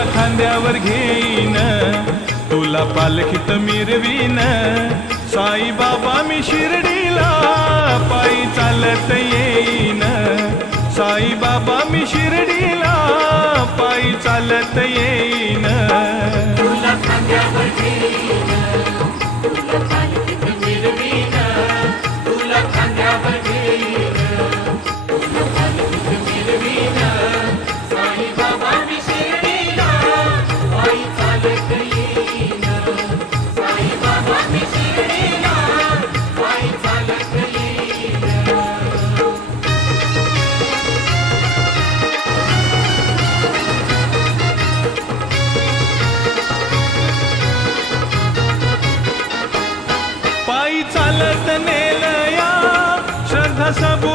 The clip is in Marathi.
तुला खांद्यावर घेईन, तुला पालखीत मिरवीन. साई बाबा मी शिर्डीला पायी चालत येईन. साई बाबा मी शिर्डीला पायी चालत येईन. तुला खांद्यावर घेईन, तुला पालखीत मिरवीन. तुला खांद्यावर घेईन, तुला पालखीत मिरवीन. साई बाबा मी शिर्डीला पायी चालत येईन. साई बाबा मी शिर्डीला पायी चालत येईन. पायी चालत नेलया श्रद्धा सबूत